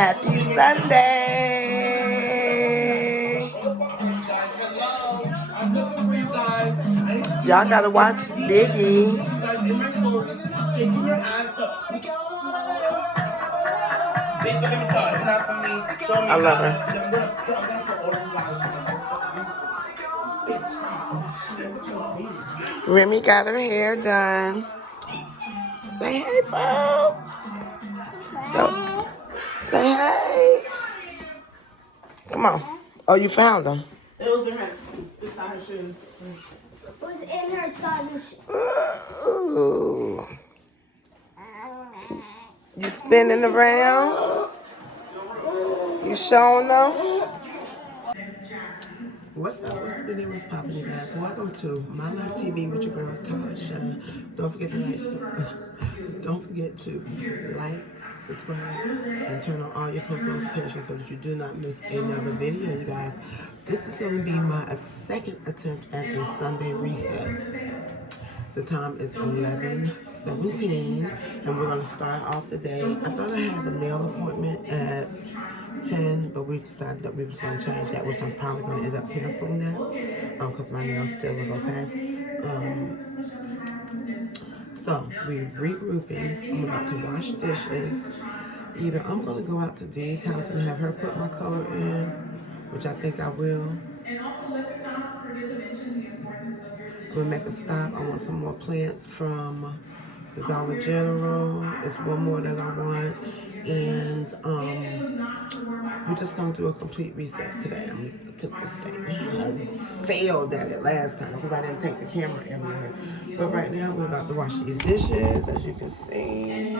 Happy Sunday. Y'all gotta watch Biggie. I love her. Remy got her hair done. Say hey, Bo. Say hey. Come on. Oh, you found them. It was in her shoes. It was in her son's shoes. Ooh. You spinning around? You showing them? What's up? What's good? What's poppin', you guys? Welcome to My Life TV with your girl Tasha. Don't forget to like, subscribe, and turn on all your post notifications so that you do not miss another video, you guys. This is going to be my second attempt at a Sunday reset. The time is 11:17, and we're going to start off the day. I thought I had a nail appointment at 10, but we decided that we was going to change that, which I'm probably going to end up canceling that, because my nails still look okay. So we're regrouping. I'm about to wash dishes. Either I'm going to go out to Dee's house and have her put my color in, which I think I will. And also let them not forget to mention the importance of your I'm going to make a stop. I want some more plants from the Dollar General. It's one more that I want. And we're just going to do a complete reset today. I took this thing. I failed at it last time because I didn't take the camera everywhere. But right now we're about to wash these dishes, as you can see.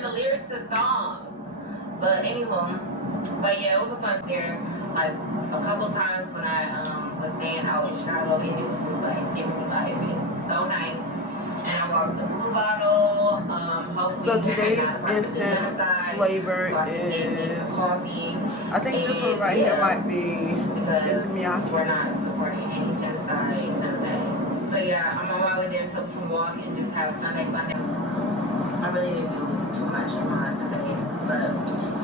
The lyrics to songs, but anyway, but yeah, it was a fun there. Like a couple times when I was staying out in Chicago, and it was just like giving me life. It's so nice. And I walked to Blue Bottle. So today's incense flavor is coffee. I think this one right here might be Miyake. We're not supporting any genocide, none of that. So yeah, I'm on my way there so we can walk and just have a Sunday fun day. I really didn't do too much on my days, but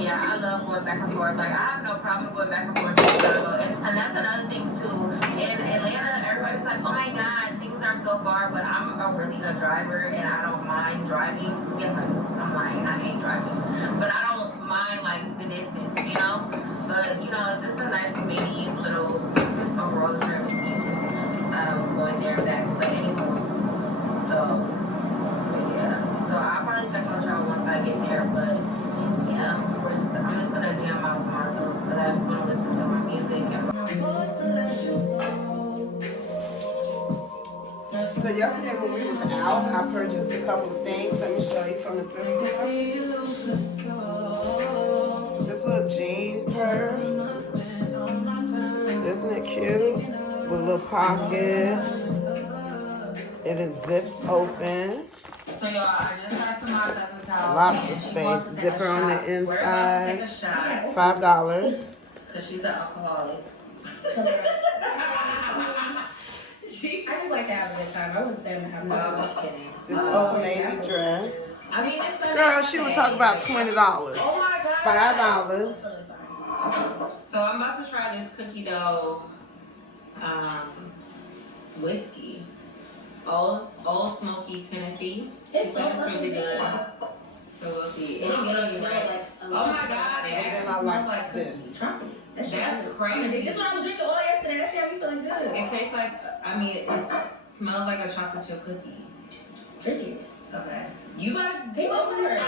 yeah, I love going back and forth. Like, I have no problem going back and forth to Chicago, and that's another thing too. In Atlanta, everybody's like, oh my God, things are so far, but I'm really a driver, and I don't mind driving. Yes, I do. I'm lying. I hate driving, but I don't mind like the distance, you know. But you know, this is a nice mini little road trip each going there and back. But anyway, so. So I'll probably check on y'all once I get there, but yeah, I'm just gonna jam out to my tunes because I just want to listen to my music. So yesterday when we was out, I purchased a couple of things. Let me show you from the thrift store. This little little jean purse. Isn't it cute? With a little pocket. It is zips open. So y'all, I just got to my cousin's house. Lots of space. Zipper on the inside. $5. Because she's an alcoholic. I just like to have a good time. I wouldn't say I'm gonna have No, no. I'm just kidding. This Old Navy dress. I mean, it's Sunday. Girl, she was talking about $20. Oh my God. $5. So I'm about to try this cookie dough whiskey. Old Smoky, Tennessee. It's So it's really good. So we'll see. It'll get on you right. Oh my God, it And actually then I smells like like this. chocolate. That's This crazy. one I was drinking all yesterday. That shit had me feeling good. It tastes like, I mean, it smells like a chocolate chip cookie. Drink it. Okay. You gotta Can you open it?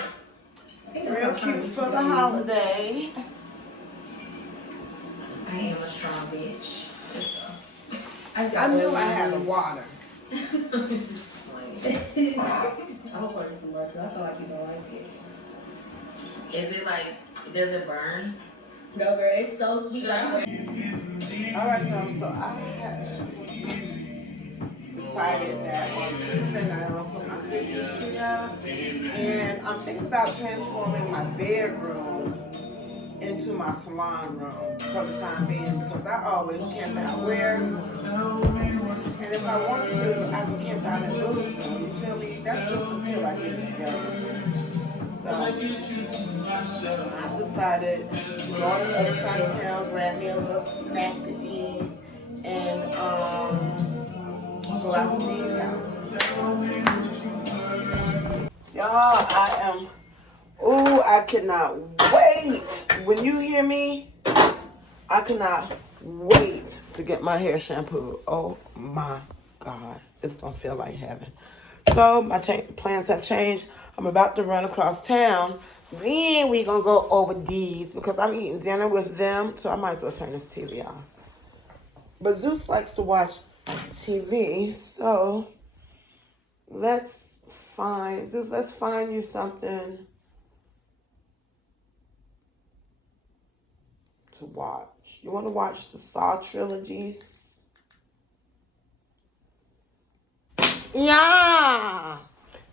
Real cute for the holiday. I am a strong bitch. I knew I had the water. I'm gonna pour this some more because I feel like you don't like it. Is it like, does it burn? No, girl, it's so sweet. Alright, y'all, so I have decided that on Tuesday night I'm gonna put my Christmas tree out. And I'm thinking about transforming my bedroom into my salon room for the time being because I always camp out where. And if I want to, I can camp out in Lou's room. You feel me? That's just until I get it together. So I decided to go on the other side of town, grab me a little snack to eat, and go out to Dee's house. Y'all, I cannot wait. When you hear me, I cannot wait to get my hair shampooed. Oh my God, it's gonna feel like heaven. So my plans have changed. I'm about to run across town. Then we gonna go over Dee's because I'm eating dinner with them. So I might as well turn this TV off. But Zeus likes to watch TV, so let's find you something to watch. You want to watch the Saw trilogies? Yeah!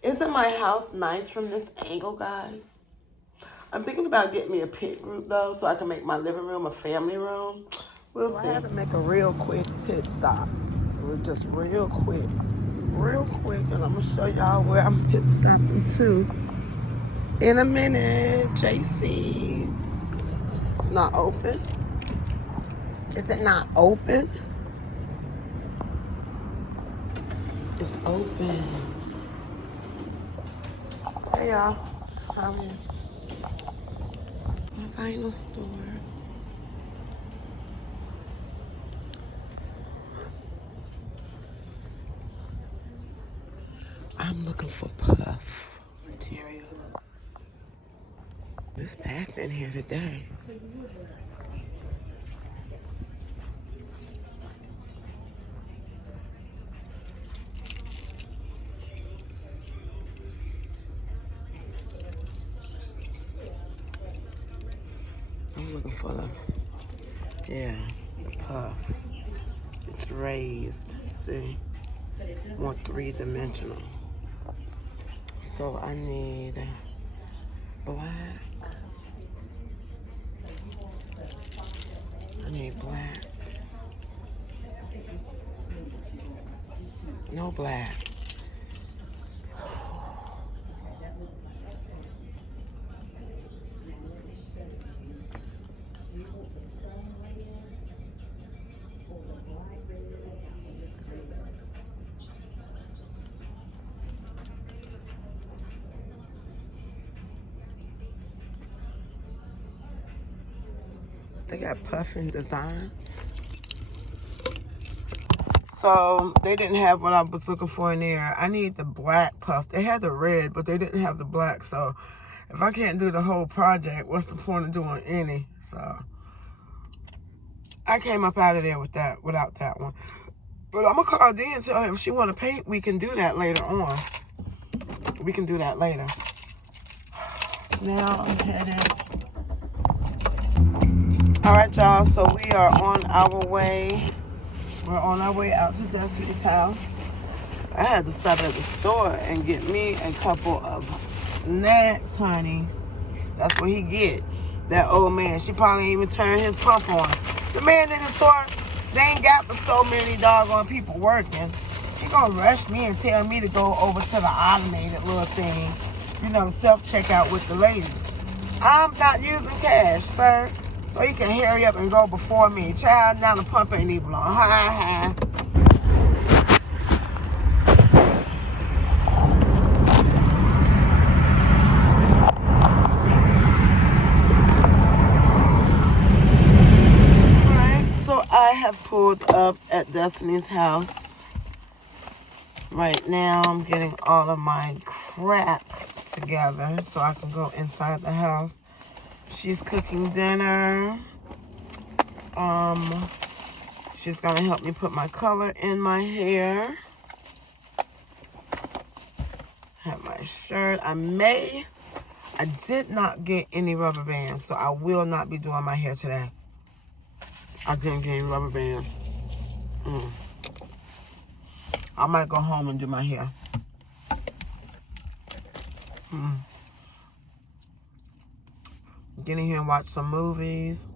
Isn't my house nice from this angle, guys? I'm thinking about getting me a pit group, though, so I can make my living room a family room. We'll see. I had to make a real quick pit stop. Just real quick. And I'm going to show y'all where I'm pit stopping to in a minute. JC's. It's not open. Is it not open? It's open. Hey y'all, how are you? The final store. I'm looking for puff material. It's packed in here today. I'm looking for the puff. It's raised, see? More three-dimensional. So I need black. I need black. No black. They got puffing designs. So they didn't have what I was looking for in there. I need the black puff. They had the red, but they didn't have the black. So if I can't do the whole project, what's the point of doing any? So I came up out of there with that, without that one. But I'm gonna call Dee and tell her if she wanna paint, we can do that later on. We can do that later. Now I'm headed All right, y'all. So we are on our way. We're on our way out to Destiny's house. I had to stop at the store and get me a couple of snacks, honey. That's what he get. That old man. She probably ain't even turned his pump on. The man in the store, they ain't got but so many doggone people working. He gonna rush me and tell me to go over to the automated little thing. You know, the self-checkout with the lady. I'm not using cash, sir. So you can hurry up and go before me. Child, now the pump ain't even on. Hi. So I have pulled up at Destiny's house. Right now I'm getting all of my crap together so I can go inside the house. She's cooking dinner. She's gonna help me put my color in my hair. Have my shirt. I did not get any rubber bands, so I will not be doing my hair today. I didn't get any rubber bands. I might go home and do my hair. Get in here and watch some movies.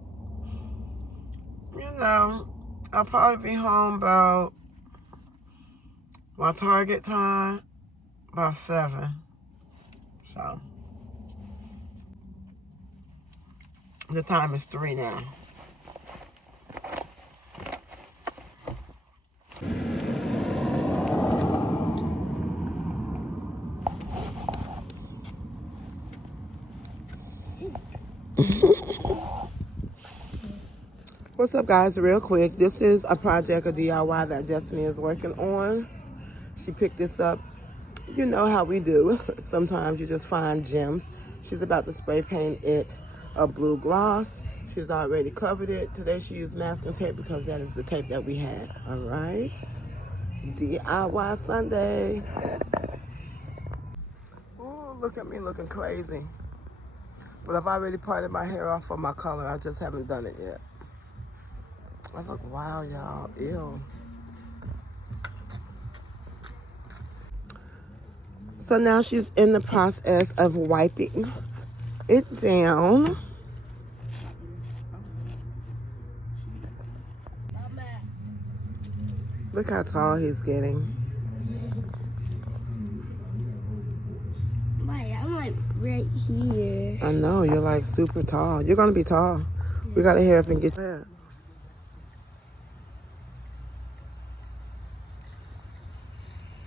You know, I'll probably be home about my target time, about 7. So, the time is 3 now. What's up, guys? Real quick, this is a project, a DIY that Destiny is working on. She picked this up. You know how we do. Sometimes you just find gems. She's about to spray paint it a blue gloss. She's already covered it. Today she used masking tape because that is the tape that we had. All right. DIY Sunday. Oh, look at me looking crazy. But I've already parted my hair off for my color. I just haven't done it yet. I look wild, y'all. Ew. So now she's in the process of wiping it down. Look how tall he's getting. I'm like right here. I know, you're like super tall. You're gonna be tall. We gotta hurry up and get there.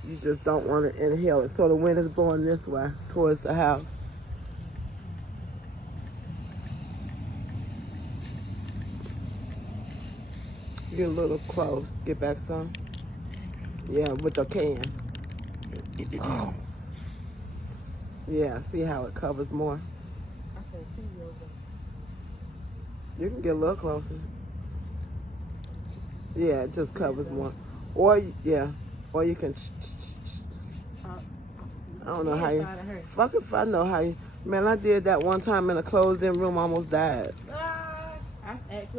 You just don't want to inhale it. So the wind is blowing this way, towards the house. Get a little close. Get back some. Yeah, with the can. Yeah, see how it covers more? You can get a little closer. Yeah, it just covers more. Or, yeah, or you can... I don't know how you... Fuck if I know how you... Man, I did that one time in a closed-in room, almost died.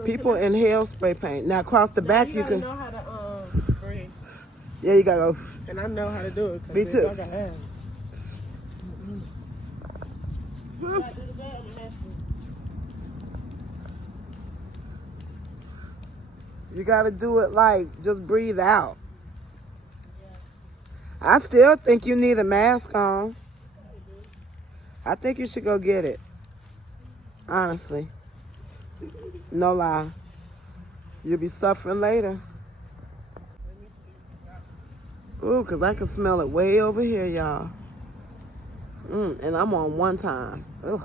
People inhale spray paint. Now, across the back, you can... know how to spray. Yeah, you gotta go... And I know how to do it. Me too. You gotta do it like, just breathe out. I still think you need a mask on. I think you should go get it. Honestly. No lie. You'll be suffering later. Ooh, because I can smell it way over here, y'all. And I'm on one time. Ugh.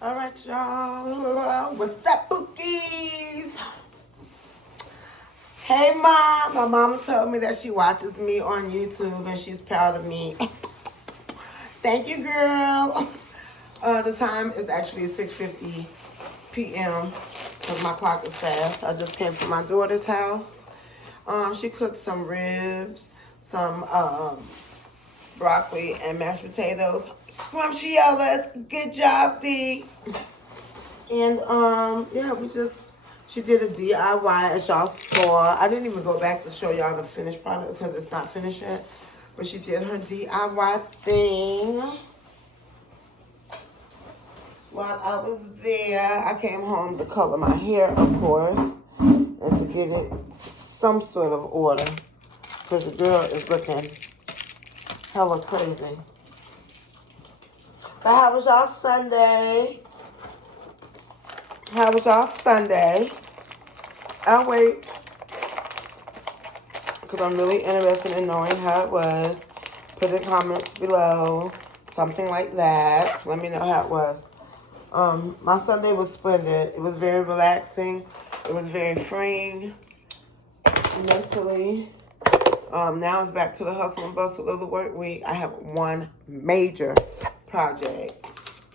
All right, y'all. What's up, bookies? Hey, Mom. My mama told me that she watches me on YouTube and she's proud of me. Thank you, girl. The time is actually 6:50 p.m. because my clock is fast. I just came from my daughter's house. She cooked some ribs, some broccoli and mashed potatoes. Scrumptious. Good job, Dee. And yeah, she did a DIY as y'all saw. I didn't even go back to show y'all the finished product because it's not finished yet. But she did her DIY thing. While I was there, I came home to color my hair, of course, and to get it some sort of order. Because the girl is looking hella crazy. But how was y'all Sunday? How was y'all Sunday? I'll wait. Because I'm really interested in knowing how it was. Put in comments below. Something like that. So let me know how it was. My Sunday was splendid. It was very relaxing. It was very freeing mentally. Now it's back to the hustle and bustle of the work week. I have one major project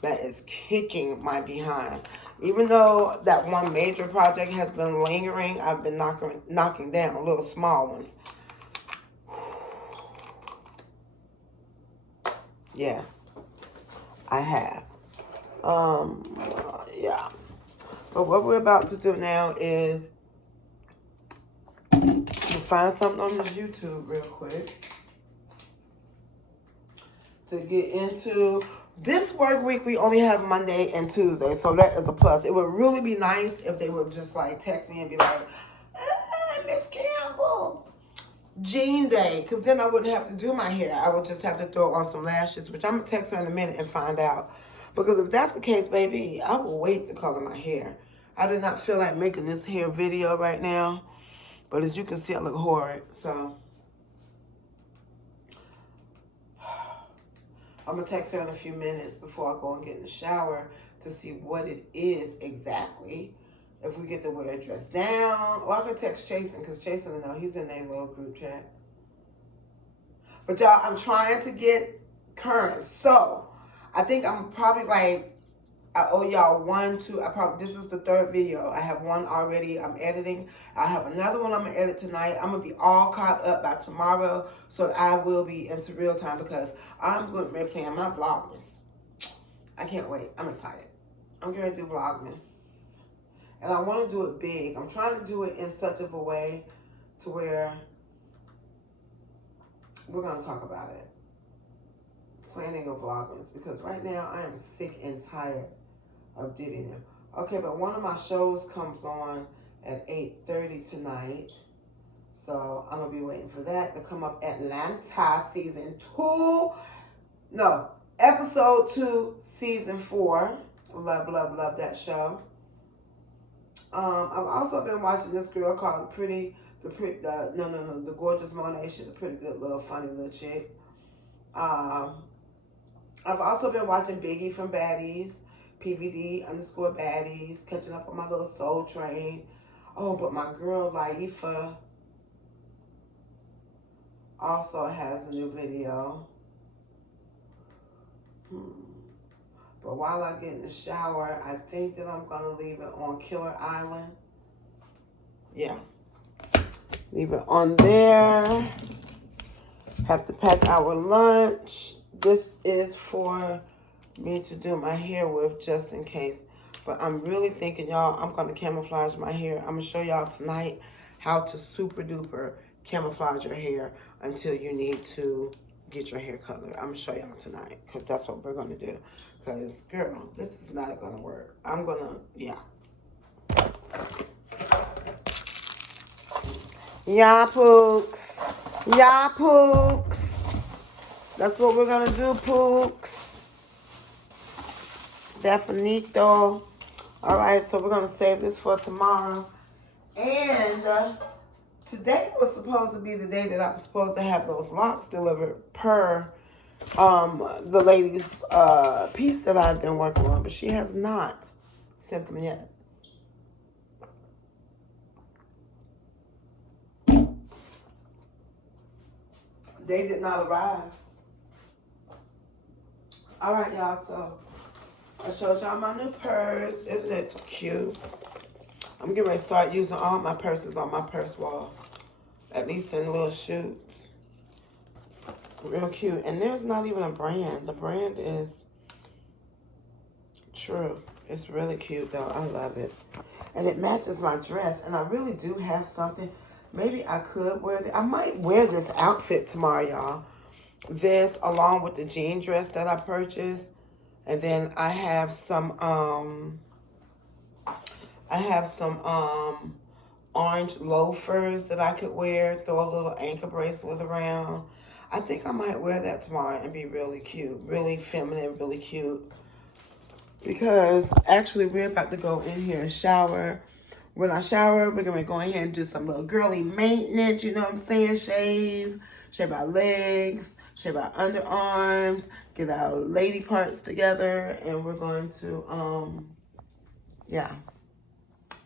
that is kicking my behind. Even though that one major project has been lingering, I've been knocking down little small ones. Yes, I have. Yeah. But what we're about to do now is find something on this YouTube real quick to get into. This work week, we only have Monday and Tuesday, so that is a plus. It would really be nice if they would just like text me and be like, Miss Campbell, Jean Day, because then I wouldn't have to do my hair. I would just have to throw on some lashes, which I'm going to text her in a minute and find out. Because if that's the case, baby, I will wait to color my hair. I did not feel like making this hair video right now, but as you can see, I look horrid, so I'm going to text her in a few minutes before I go and get in the shower to see what it is exactly. If we get to wear a dress down, or I can text Chasen, because Chasen will know. He's in their little group chat. But y'all, I'm trying to get current. So, I think I'm probably like, I owe y'all this is the third video. I have one already I'm editing. I have another one I'm going to edit tonight. I'm going to be all caught up by tomorrow, so that I will be into real time, because I'm going to be playing my Vlogmas. I can't wait. I'm excited. I'm going to do Vlogmas. And I want to do it big. I'm trying to do it in such of a way to where we're going to talk about it. Planning a Vlogmas, because right now I am sick and tired of doing them. Okay, but one of my shows comes on at 8:30 tonight. So I'm going to be waiting for that to come up. Atlanta season 2. No, episode 2, season 4. Love, love, love that show. I've also been watching this girl called the Gorgeous Monet. She's a pretty good little funny little chick. I've also been watching Biggie from Baddies, PVD_Baddies, catching up on my little Soul Train. Oh, but my girl Laifa also has a new video. But while I get in the shower, I think that I'm going to leave it on Killer Island. Yeah. Leave it on there. Have to pack our lunch. This is for me to do my hair with, just in case. But I'm really thinking, y'all, I'm going to camouflage my hair. I'm going to show y'all tonight how to super duper camouflage your hair until you need to get your hair colored. I'm going to show y'all tonight, because that's what we're going to do. Because, girl, this is not going to work. I'm going to, yeah. Yeah, Pooks. Yeah, Pooks. That's what we're going to do, Pooks. Definito. All right, so we're going to save this for tomorrow. And today was supposed to be the day that I was supposed to have those locks delivered per the lady's piece that I've been working on, but she has not sent them yet. They did not arrive. All right, y'all, so I showed y'all my new purse. Isn't it cute? I'm getting ready to start using all my purses on my purse wall, at least in little shoots. Real cute. And there's not even a brand. The brand is true. It's really cute though. I love it. And it matches my dress. And I really do have something. Maybe I could wear it. I might wear this outfit tomorrow, y'all. This along with the jean dress that I purchased. And then I have some orange loafers that I could wear. Throw a little ankle bracelet around. I think I might wear that tomorrow and be really cute. Really feminine, really cute. Because actually we're about to go in here and shower. When I shower, we're going to go in here and do some little girly maintenance. You know what I'm saying? Shave our legs, shave our underarms, get our lady parts together. And we're going to, yeah,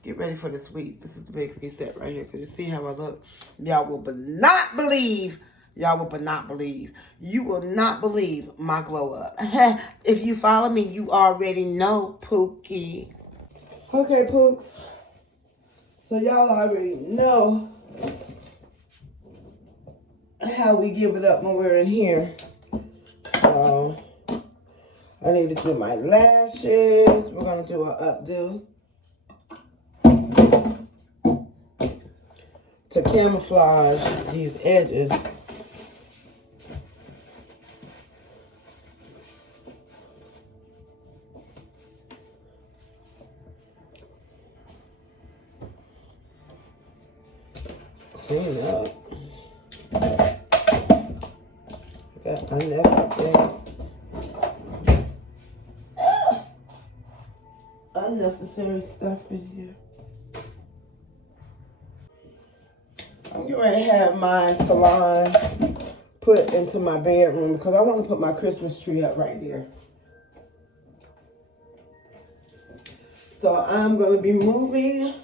get ready for this week. This is the big reset right here. Because you see how I look? Y'all will not believe. Y'all will not believe. You will not believe my glow up. If you follow me, you already know, Pookie. Okay, Pooks. So y'all already know how we give it up when we're in here. So I need to do my lashes. We're going to do an updo to camouflage these edges. Clean up. Got unnecessary stuff in here. I'm getting ready to have my salon put into my bedroom because I want to put my Christmas tree up right there. So I'm going to be moving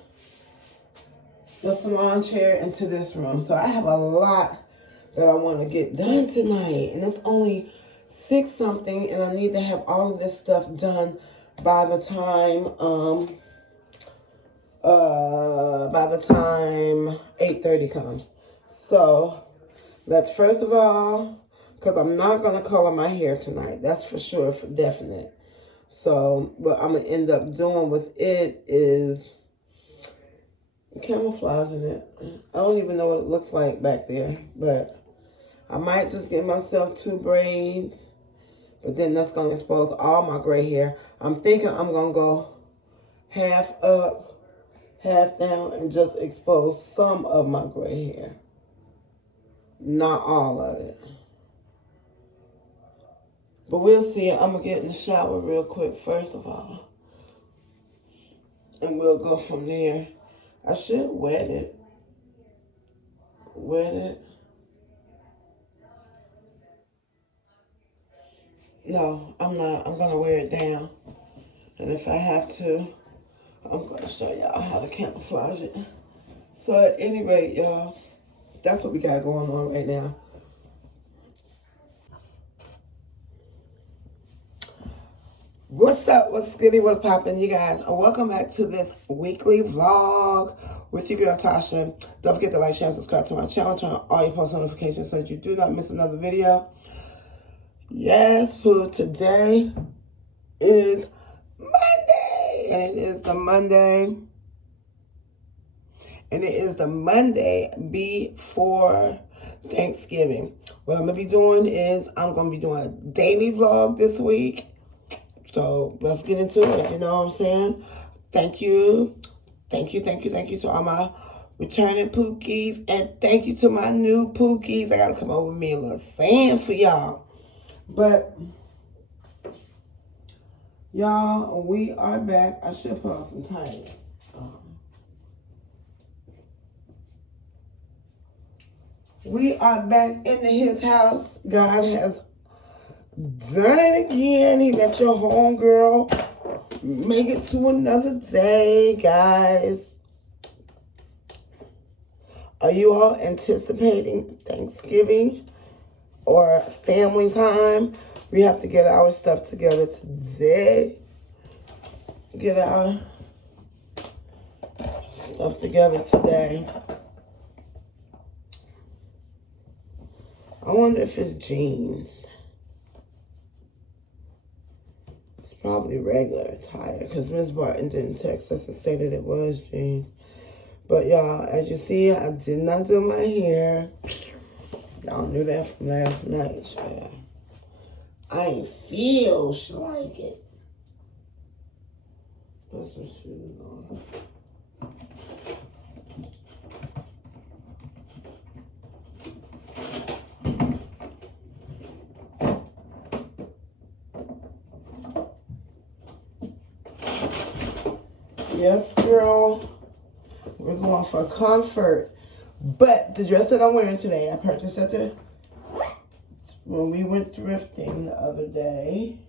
the salon chair into this room. So I have a lot that I want to get done tonight. And it's only 6 something and I need to have all of this stuff done by the time 8:30 comes. So let's first of all, because I'm not going to color my hair tonight. That's for sure, for definite. So what I'm going to end up doing with it is camouflaging it. I don't even know what it looks like back there, but I might just get myself 2 braids, but then that's going to expose all my gray hair. I'm thinking I'm going to go half up, half down, and just expose some of my gray hair. Not all of it. But we'll see. I'm going to get in the shower real quick, first of all. And we'll go from there. I should wet it. Wet it. No, I'm not. I'm going to wear it down. And if I have to, I'm going to show y'all how to camouflage it. So at any rate, y'all, that's what we got going on right now. What's up? What's goody? What's poppin', you guys? Welcome back to this weekly vlog with your girl Tasha. Don't forget to like, share, and subscribe to my channel. Turn on all your post notifications so that you do not miss another video. Yes, for today is Monday, and it is the Monday before Thanksgiving. What I'm gonna be doing is I'm gonna be doing a daily vlog this week. So let's get into it. You know what I'm saying? Thank you to all my returning Pookies, and thank you to my new Pookies. I gotta come up with me a little saying for y'all. But y'all, we are back. I should put on some tights. We are back into his house. God has done it again. He let your homegirl make it to another day, guys. Are you all anticipating Thanksgiving or family time? We have to get our stuff together today. Get our stuff together today. I wonder if it's jeans. It's Probably regular attire because Miss Barton didn't text us and say that it was jeans. But y'all, as you see, I did not do my hair. Y'all knew that from last night, child. I ain't feel like it. Put some shoes on. Yes, girl. We're going for comfort. But the dress that I'm wearing today, I purchased at the when we went thrifting the other day.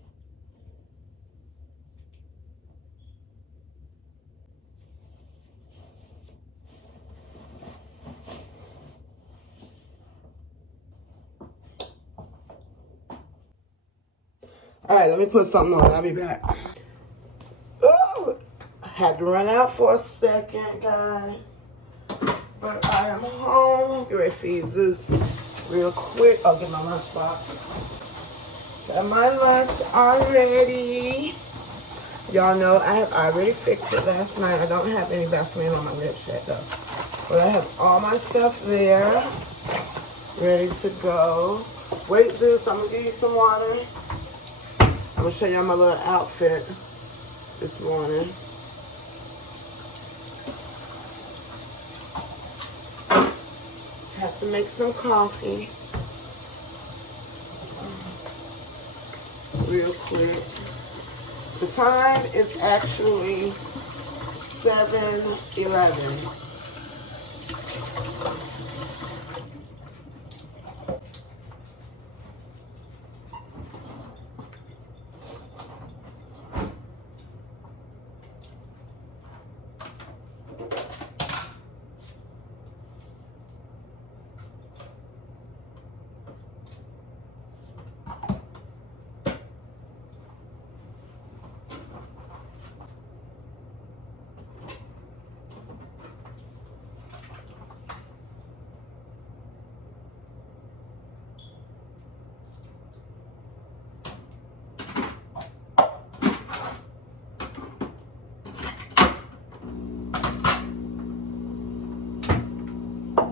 All right, let me put something on. I'll be back. Oh, I had to run out for a second, guys. But I am home. Get ready to feed Zeus real quick. I'll get my lunchbox. Got my lunch already. Y'all know I have already fixed it last night. I don't have any Vaseline on my lips yet, though. But I have all my stuff there, ready to go. Wait, Zeus, I'm going to give you some water. I'm going to show y'all my little outfit this morning. Have to make some coffee real quick. The time is actually 7:11.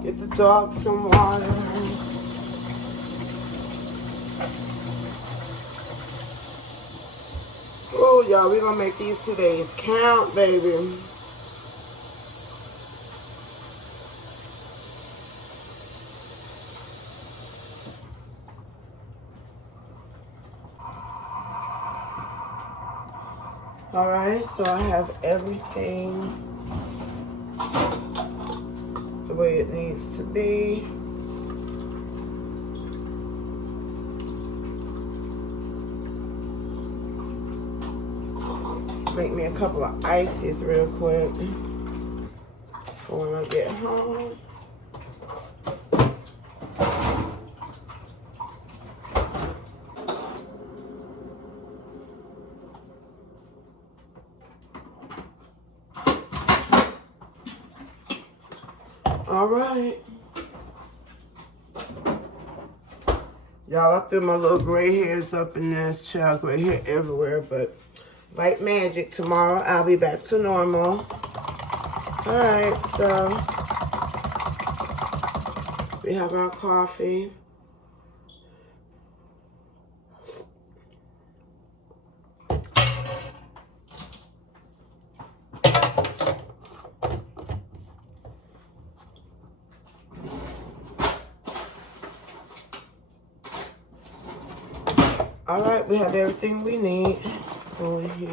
Get the dog some water. Oh, y'all, we're going to make these 2 days count, baby. All right, so I have everything the way it needs to be. Make me a couple of ices real quick for when I get home. All right. Y'all, I threw my little gray hairs up in this, child, gray hair everywhere, but like magic, tomorrow I'll be back to normal. All right, so we have our coffee. All right, we have everything we need over here.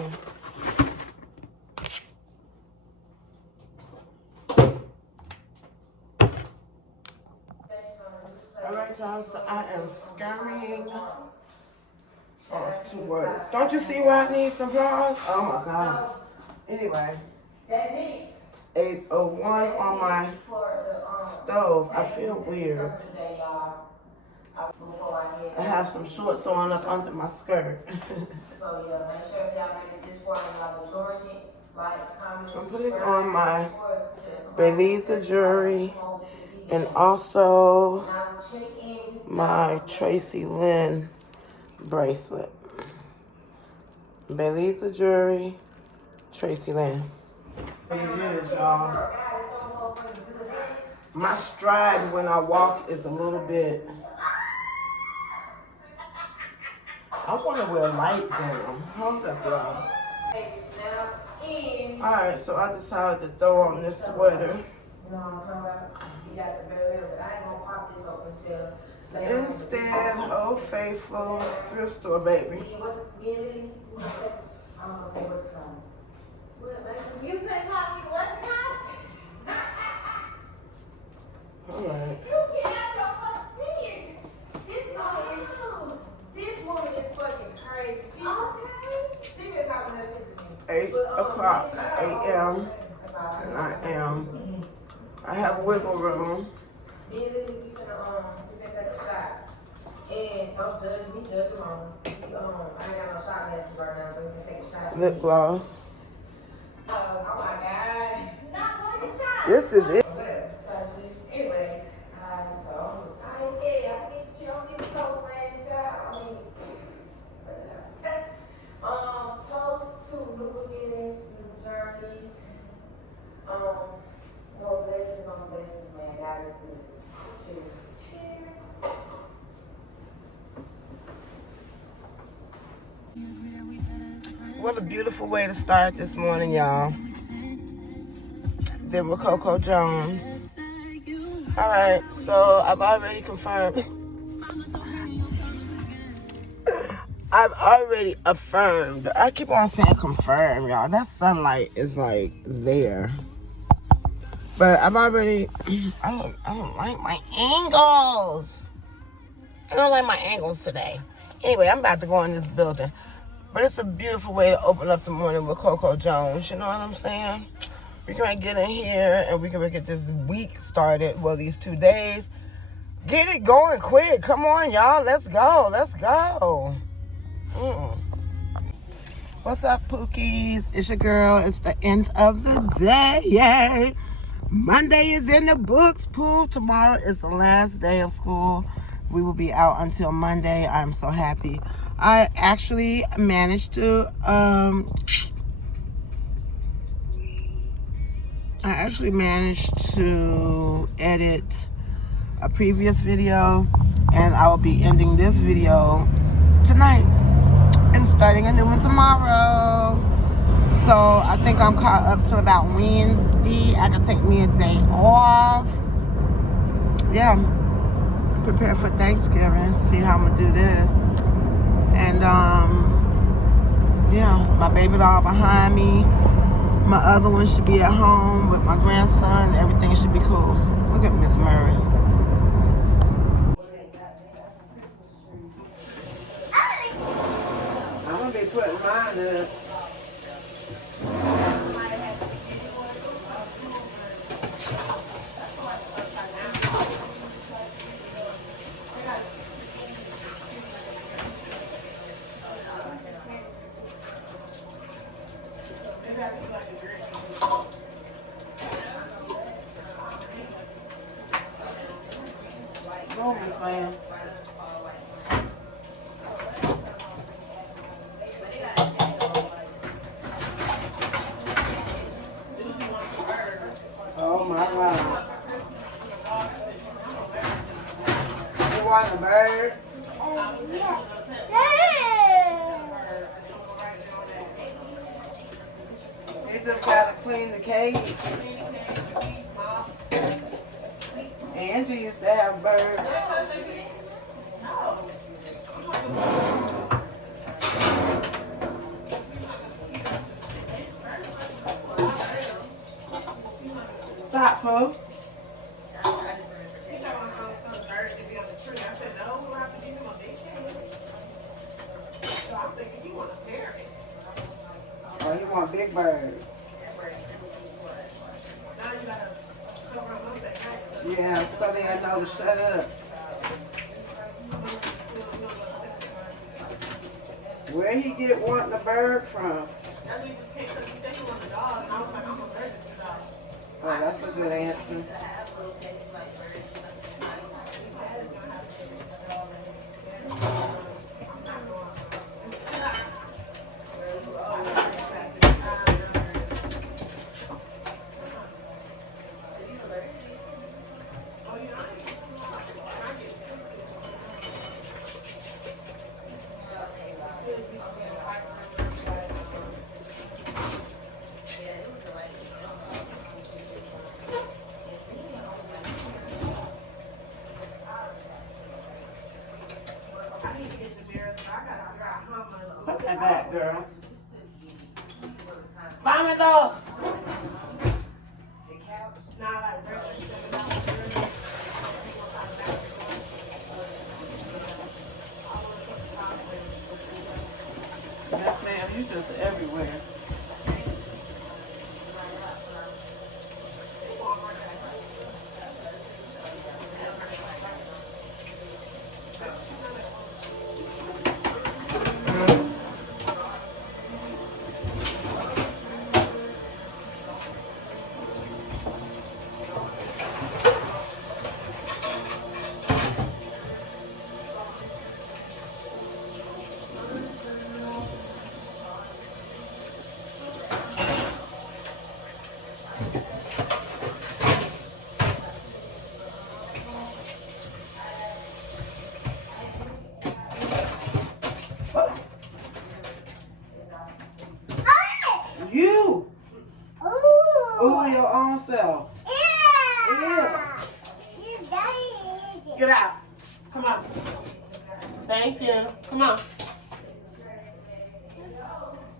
All right, y'all, so I am scurrying off to work. Don't you see why I need some bras? Oh my God. Anyway, it's 8:01 on my stove. I feel weird. I have some shorts on up under my skirt. So yeah, make sure if y'all make it this far and y'all enjoying it, like, comment, I'm putting on my Beliza jewelry and also my Tracy Lynn bracelet. Beliza Jury, Tracy Land. It is, y'all. My stride when I walk is a little bit. I want to wear light denim. Hold up, y'all. Alright, so I decided to throw on this sweater. Instead, Old Faithful, thrift store, baby. You think how we what now? Alright. You get out your fucking skin. This woman is fucking crazy. She been talking that shit to me. 8 o'clock a.m. and I have wiggle room. Me and Lily, we finna take a shot. And don't judge me, judge your mama. I ain't got no shot glasses right now, so we can take a shot. Lip gloss. Oh my God. Not going to shop. This is it. Anyways, so I ain't scared. I think she don't get the toast man shot. I mean, toast to new beginnings, new journeys. No blessings on blessings, man. God is good. Cheers. Cheers. What a beautiful way to start this morning, y'all. Then with Coco Jones. Alright, so I've already confirmed. I've already affirmed. I keep on saying confirm, y'all. That sunlight is like there. But I've already, I don't like my angles. I don't like my angles today. Anyway, I'm about to go in this building. But it's a beautiful way to open up the morning with Coco Jones. You know what I'm saying? We're going to get in here and we're going to get this week started. Well, these 2 days. Get it going quick. Come on, y'all. Let's go. Let's go. What's up, Pookies? It's your girl. It's the end of the day. Yay. Monday is in the books, Pooh. Tomorrow is the last day of school. We will be out until Monday. I'm so happy. I actually managed to edit a previous video, and I will be ending this video tonight and starting a new one tomorrow. So I think I'm caught up to about Wednesday. I can take me a day off. Yeah, prepare for Thanksgiving. See how I'm gonna do this. And yeah, my baby doll behind me. My other one should be at home with my grandson. Everything should be cool. Look at Miss Murray. I'm gonna be putting mine up. Go ahead, man. Oh my God. You want a bird? Yeah. You just gotta clean the cage. Angie used to have birds. Stop, Pooh. Oh, you want big birds. Yeah, so they know to shut up. Where he get wanting a bird from? Oh, that's a good answer. Put that back, girl. Find me those. Yes, ma'am. You just everywhere. You. Oh, your own self. Yeah. Get out. Come on. Thank you. Come on.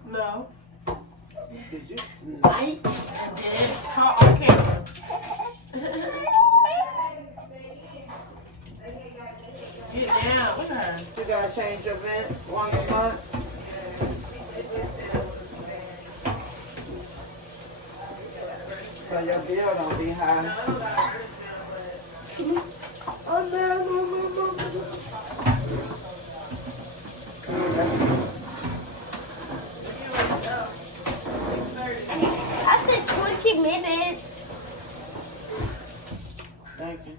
No. Did you snipe? I did. Caught on camera. Get down. Look at her. You gotta change your vent once a month. So your bill don't be high. Oh no. After 20 minutes. Thank you.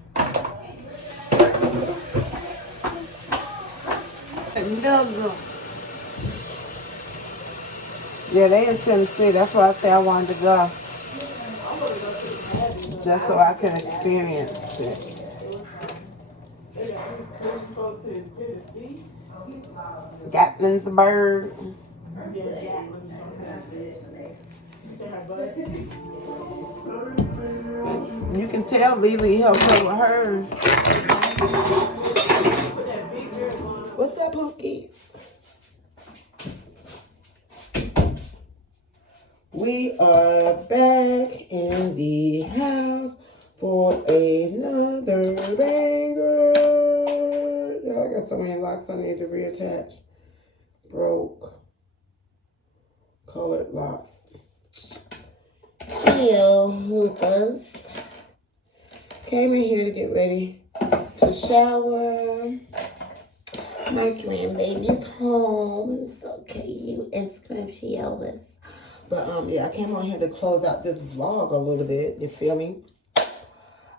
No. Yeah, they in Tennessee. That's why I say I wanted to go. Just so I can experience it. Gatlinburg. You can tell Lily helped her with hers. What's up, Punky? We are back in the house for another banger. Y'all, I got so many locks I need to reattach. Broke. Colored locks. Hello, hookahs. Came in here to get ready to shower. My grandbaby's home. It's so cute and scrumptious. But yeah, I came on here to close out this vlog a little bit. You feel me?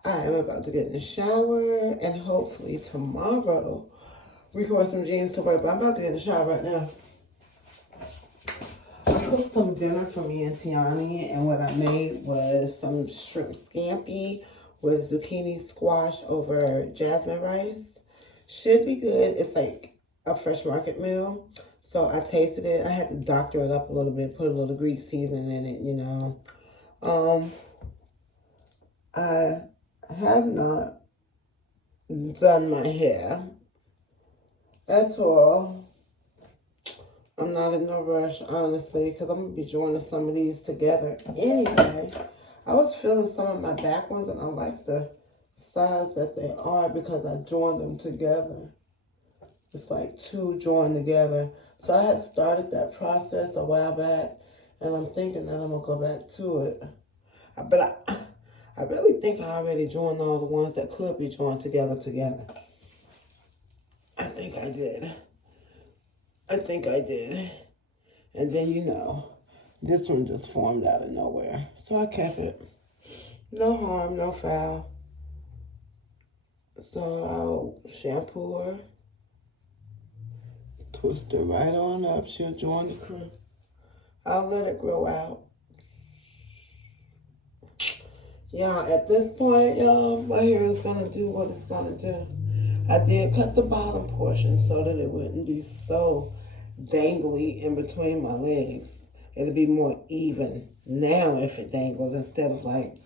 I am about to get in the shower and hopefully tomorrow record some jeans to wear. But I'm about to get in the shower right now. I cooked some dinner for me and Tiani, and what I made was some shrimp scampi with zucchini squash over jasmine rice. Should be good. It's like a fresh market meal. So I tasted it. I had to doctor it up a little bit, put a little Greek seasoning in it, you know. I have not done my hair at all. I'm not in no rush, honestly, because I'm going to be joining some of these together anyway. I was feeling some of my back ones, and I like the size that they are because I joined them together. It's like two joined together. So I had started that process a while back, and I'm thinking that I'm going to go back to it. But I really think I already joined all the ones that could be joined together. I think I did. And then, you know, this one just formed out of nowhere. So I kept it. No harm, no foul. So I'll shampoo her. Twist her right on up. She'll join the crew. I'll let it grow out. Yeah, at this point, y'all, my hair is going to do what it's going to do. I did cut the bottom portion so that it wouldn't be so dangly in between my legs. It'll be more even now if it dangles instead of like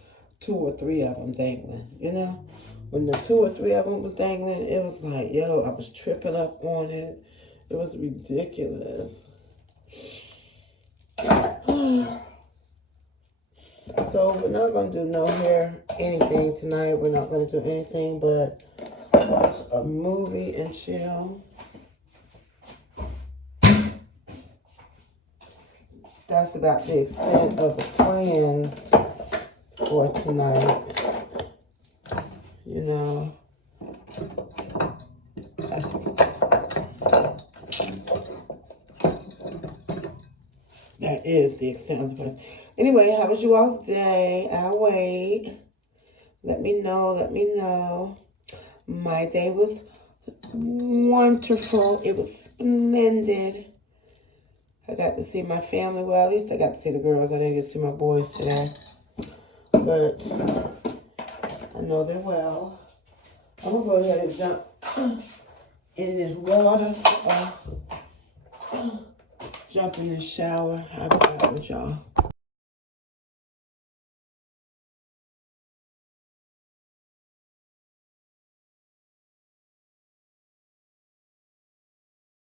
2 or 3 of them dangling, you know? When the 2 or 3 of them was dangling, it was like, yo, I was tripping up on it. It was ridiculous. So we're not going to do no hair, anything tonight. We're not going to do anything but watch a movie and chill. That's about the extent of the plans for tonight. You know, that is the extent of the plans. Anyway, how was you all's day? I'll wait. Let me know. My day was wonderful. It was splendid. I got to see my family. Well, at least I got to see the girls. I didn't get to see my boys today. But I know they're well. I'm going to go ahead and jump in this water. Jump in this shower. I'll be back with y'all.